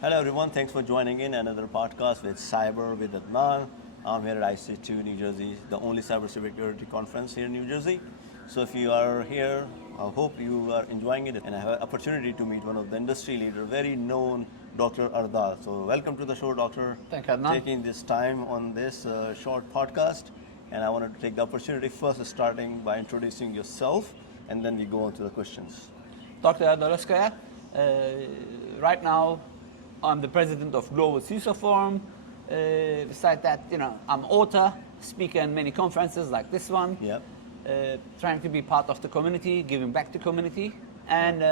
Hello everyone, thanks for joining in another podcast with Cyber with Adnan. I'm here at IC2 New Jersey, the only cybersecurity conference here in New Jersey. So if you are here, I hope you are enjoying it, and I have an opportunity to meet one of the industry leader, very known Dr. Erdal. So welcome to the show, Doctor. Thank you, Adnan. Taking this time on this short podcast, and I wanted to take the opportunity first, starting by introducing yourself, and then we go on to the questions. Dr. Erdal Ozkaya. Right now, I'm the president of Global CISO Forum. Besides that, I'm author, speaker in many conferences like this one. Yep. Trying to be part of the community, giving back to community. And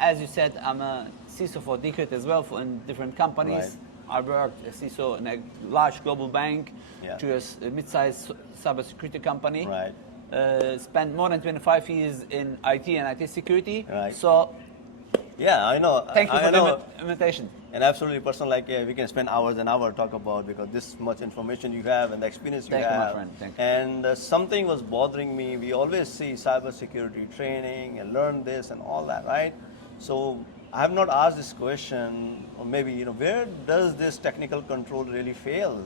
as you said, I'm a CISO for decade as well in different companies. Right. I worked as CISO in a large global bank, to a mid-sized cybersecurity company. Right. Spent more than 25 years in IT and IT security. Right. So, yeah, I know. Thank you for the invitation. And absolutely, person like we can spend hours and hours talk about, because this much information you have and the experience you have. Thank you, my friend. Thank you. And something was bothering me. We always see cybersecurity training and learn this and all that, right? So I have not asked this question, or maybe where does this technical control really fail?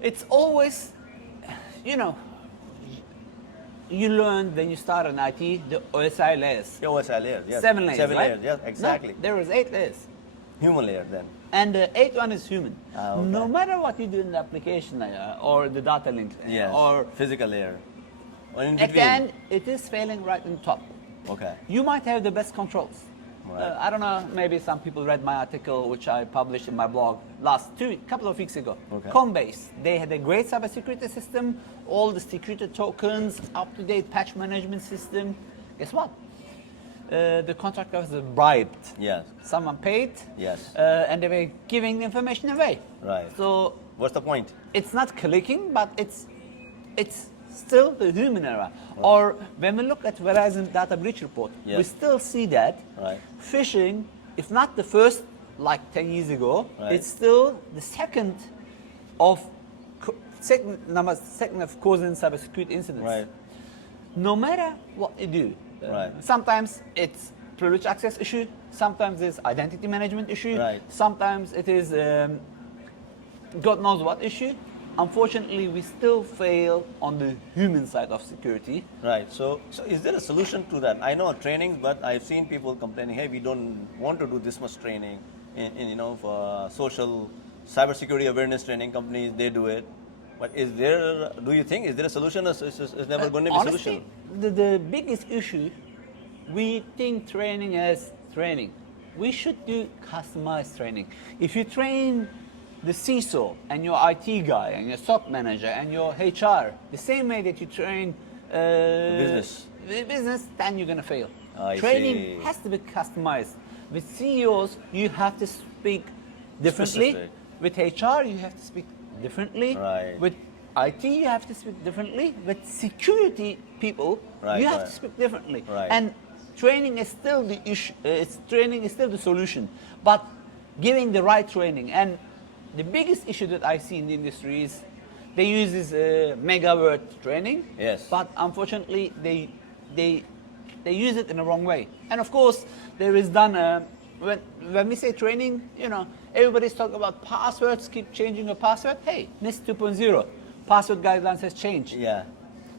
It's always, you learn when you start in IT the OSI layers. Yeah, OSI layers, yes. 7 layers, 7 right? layers, yes, exactly. No, there is 8 layers. Human layer then. And the 8th one is human. Okay. No matter what you do in the application layer or the data link Yes. or physical layer. Or in at between. the end, it is failing right on top. Okay. You might have the best controls. Right. I don't know, maybe some people read my article, which I published in my blog couple of weeks ago. Okay. Coinbase, they had a great cybersecurity system, all the security tokens, up-to-date patch management system. Guess what? The contractors were bribed. Yes. Someone paid. Yes. And they were giving the information away. Right. So what's the point? it's not clicking, but it's still the human error. Right. Or when we look at Verizon data breach report, we still see that phishing, if not the first, like 10 years ago, it's still the second of causing cybersecurity incidents. Right. No matter what you do, sometimes it's privileged access issue, sometimes it's identity management issue, sometimes it is God knows what issue. Unfortunately, we still fail on the human side of security. Right. So is there a solution to that? I know training, but I've seen people complaining, hey, we don't want to do this much training for social cybersecurity awareness training companies, they do it. But do you think, is there a solution, or is never going to be a solution? The biggest issue, we think training as training. We should do customized training. If you train the CISO and your IT guy and your SOC manager and your HR the same way that you train business, then you're going to fail. I Training see. has to be customized. With CEOs, you have to speak differently. Specific. With HR, you have to speak differently. Right. With IT, you have to speak differently. With security people, you have to speak differently. Right. And training is still the issue. Training is still the solution. But giving the right training. And the biggest issue that I see in the industry is they use this mega word training. Yes. But unfortunately, they use it in the wrong way. And of course, there is done when we say training, everybody's talking about passwords, keep changing your password. Hey, NIST 2.0, password guidelines has changed. Yeah.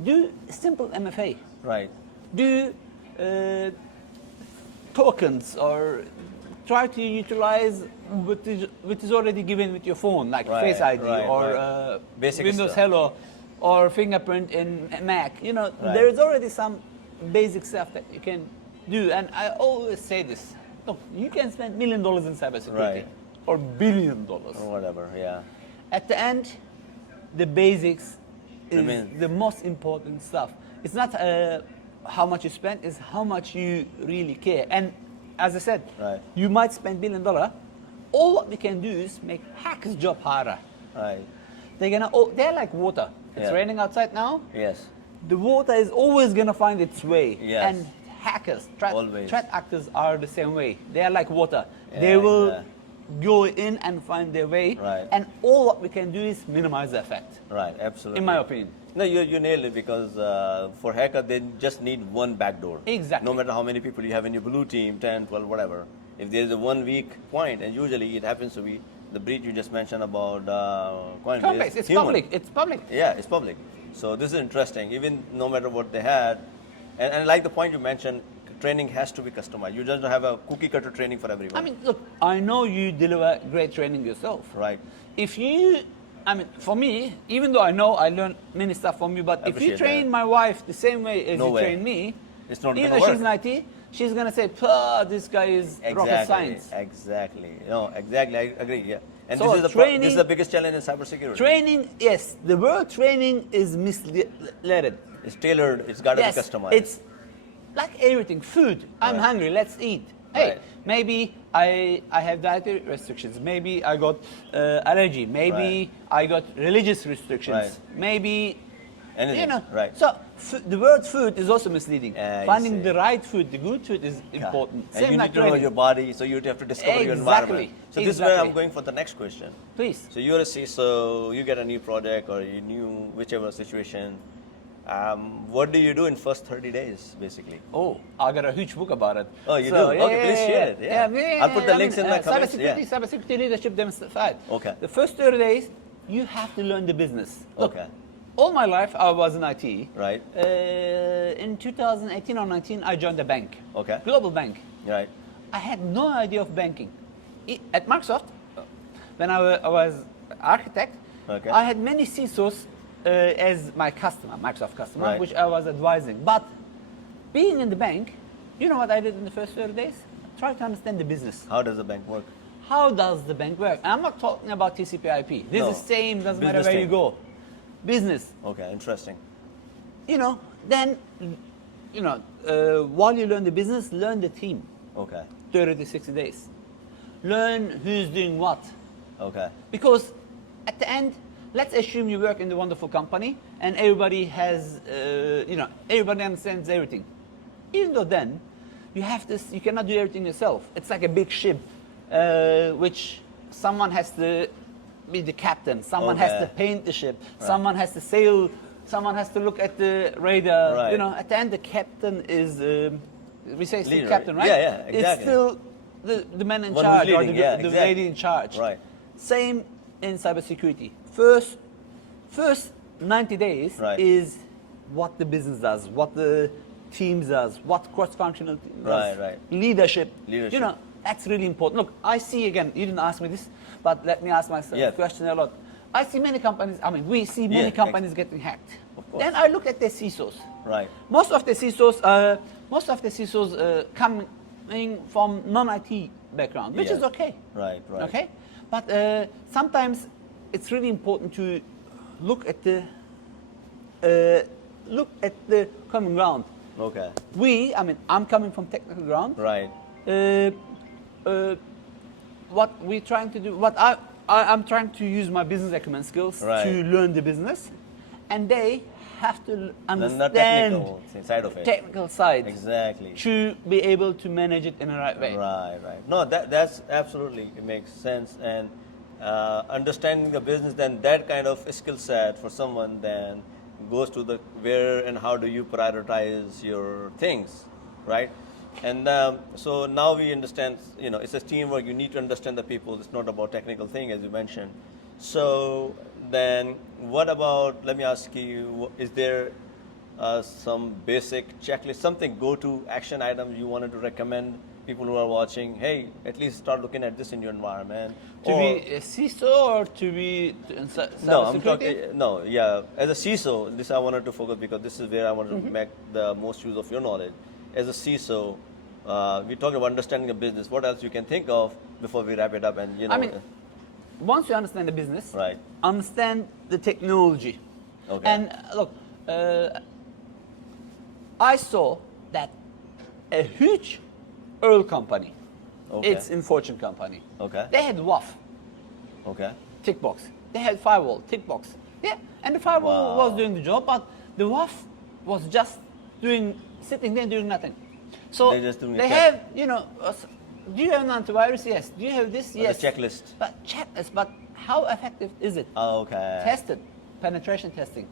Do simple MFA. Right. Do tokens, or try to utilize what is already given with your phone, like Face ID or Windows Hello or fingerprint in Mac. There is already some basic stuff that you can do. And I always say this. Look, you can spend $1 million in cybersecurity or $1 billion. Or whatever, yeah. At the end, the basics is the most important stuff. It's not how much you spend, it's how much you really care. And as I said, you might spend $1 billion. All what we can do is make hackers' job harder. Right. They're like water. It's raining outside now. Yes. The water is always gonna find its way. Yes. And hackers, threat actors are the same way. They are like water. They will go in and find their way. Right. And all what we can do is minimize the effect. Right, absolutely. In my opinion. No, you nailed it, because for hacker, they just need one backdoor. Exactly. No matter how many people you have in your blue team, 10, 12, whatever. if there's a 1 weak point, and usually it happens to be the breach you just mentioned about Coinbase. It's human. public. It's public. Yeah, it's public. So this is interesting. Even no matter what they had, and like the point you mentioned, training has to be customized. You just don't have a cookie cutter training for everyone. I mean, look, I know you deliver great training yourself. Right. If you, I mean, for me, even though I know I learned many stuff from you, but if you train my wife the same way as you train me, it's not even though she's in IT, she's going to say, this guy is rocket science. Exactly. No, exactly. I agree. Yeah. And so this is the biggest challenge in cybersecurity. Training, yes. The word training is misled. It's tailored. It's got to be customized. It's like everything. Food. I'm hungry. Let's eat. Hey, maybe I have dietary restrictions. Maybe I got allergy. Maybe I got religious restrictions. Maybe, anything. You know. So the word food is also misleading. Finding the right food, the good food is important. And you need to know your body, so you have to discover your environment. So this is where I'm going for the next question. Please. So you're a CISO, you get a new project or you new whichever situation. What do you do in first 30 days, basically? Oh, I got a huge book about it. Oh, you do? Okay, please share it. Yeah. I'll put the links in my comments. Cybersecurity leadership demonstrated. Okay. The first 30 days, you have to learn the business. Look, okay. All my life, I was in IT. Right. In 2018 or 19, I joined a bank. Okay. Global bank. Right. I had no idea of banking. At Microsoft, when I was architect, I had many CISOs as my customer, Microsoft customer, which I was advising. But being in the bank, you know what I did in the first 30 days? Try to understand the business. How does the bank work? How does the bank work? And I'm not talking about TCP/IP. This is the same, doesn't matter where you go. Business. Okay, interesting. You know, then, while you learn the business, learn the team. Okay. 30 to 60 days. Learn who's doing what. Okay. Because at the end, let's assume you work in the wonderful company and everybody has, everybody understands everything. Even though then, you cannot do everything yourself. It's like a big ship, which someone has to be the captain, someone has to paint the ship, someone has to sail, someone has to look at the radar. You know, at the end, the captain is, we say still captain, right? Yeah, exactly. It's still the man in charge or the lady in charge. Right. Same in cybersecurity. First 90 days is what the business does, what the teams does, what cross-functional team does. Leadership. You know, that's really important. Look, I see, again, you didn't ask me this, but let me ask myself a question a lot. I see many companies, we see many companies getting hacked. Then I look at the CISOs. Right. Most of the CISOs coming from non-IT background, which is okay. Right. Okay? But sometimes it's really important to look at the common ground. Okay. I'm coming from technical ground. Right. What we're trying to do, I'm trying to use my business acumen skills to learn the business, and they have to understand the technical side of it. Technical side. Exactly. To be able to manage it in the right way. Right. No, that's absolutely, it makes sense. And understanding the business, then that kind of skill set for someone then goes to the where and how do you prioritize your things, right? And so now we understand, it's a teamwork. You need to understand the people. It's not about technical thing, as you mentioned. So then what about, let me ask you, is there some basic checklist, something go-to action items you wanted to recommend people who are watching? Hey, at least start looking at this in your environment. To be a CISO or to be in No, I'm talking, as a CISO, this I wanted to focus because this is where I wanted to make the most use of your knowledge. As a CISO, we talked about understanding the business. What else you can think of before we wrap it up? And once you understand the business, understand the technology. Okay. And look, I saw that a huge oil company, it's in Fortune company. They had WAF. Tick box. They had firewall. Tick box. Yeah, and the firewall was doing the job, but the WAF was just sitting there doing nothing. So they have, do you have an antivirus? Yes. Do you have this? Yes. The checklist. But how effective is it? Tested. Penetration testing.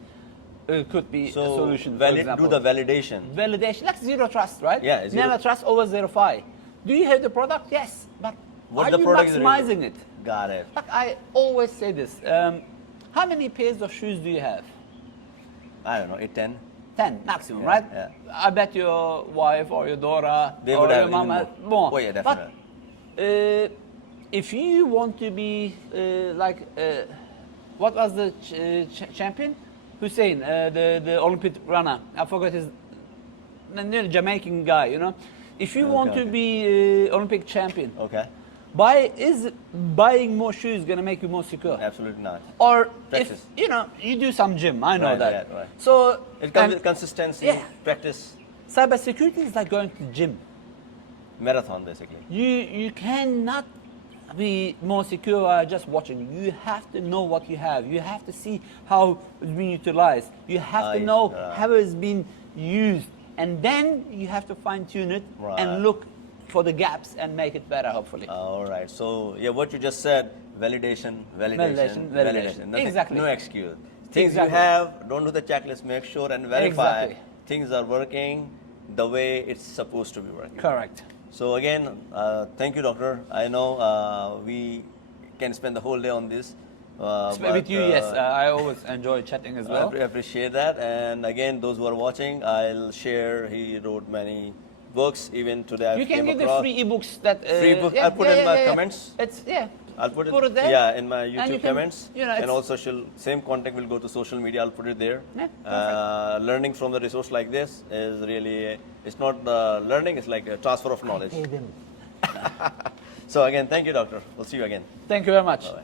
It could be a solution, for example. Do the validation. Validation, like zero trust, right? Yeah. Never trust over verify. Do you have the product? Yes, but What are the you product is maximizing it? Got it. Like I always say this. How many pairs of shoes do you have? I don't know, 8, 10. 10 maximum, Yeah, right? yeah. I bet your wife or your daughter They or would your have mom even has more. more. Oh, yeah, definitely. But if you want to be what was the champion? Hussein, the Olympic runner. I forgot his Jamaican guy, you know. If you want to be Olympic champion, is buying more shoes going to make you more secure? Absolutely not. Or practice. if, you know, you do some gym, I know that. Right. So It comes with consistency, practice. Cybersecurity is like going to the gym. Marathon, basically. You cannot be more secure by just watching. You have to know what you have. You have to see how it's being utilized. You have to know how it's been used. And then you have to fine tune it and look for the gaps and make it better, hopefully. All right. So, yeah, what you just said, validation. Nothing, exactly. No excuse. Things you have, don't do the checklist, make sure and verify things are working the way it's supposed to be working. Correct. So again, thank you, doctor. I know we can spend the whole day on this. With you, yes. I always enjoy chatting as well. I appreciate that. And again, those who are watching, I'll share. He wrote many books. Even today, you can give the free ebooks that. Free book. I'll put in my comments. It's I'll put it there. Yeah, in my YouTube can, comments. You know, and also, same contact will go to social media. I'll put it there. Yeah, learning from the resource like this is really, it's not learning, it's like a transfer of knowledge. So again, thank you, doctor. We'll see you again. Thank you very much. Bye-bye.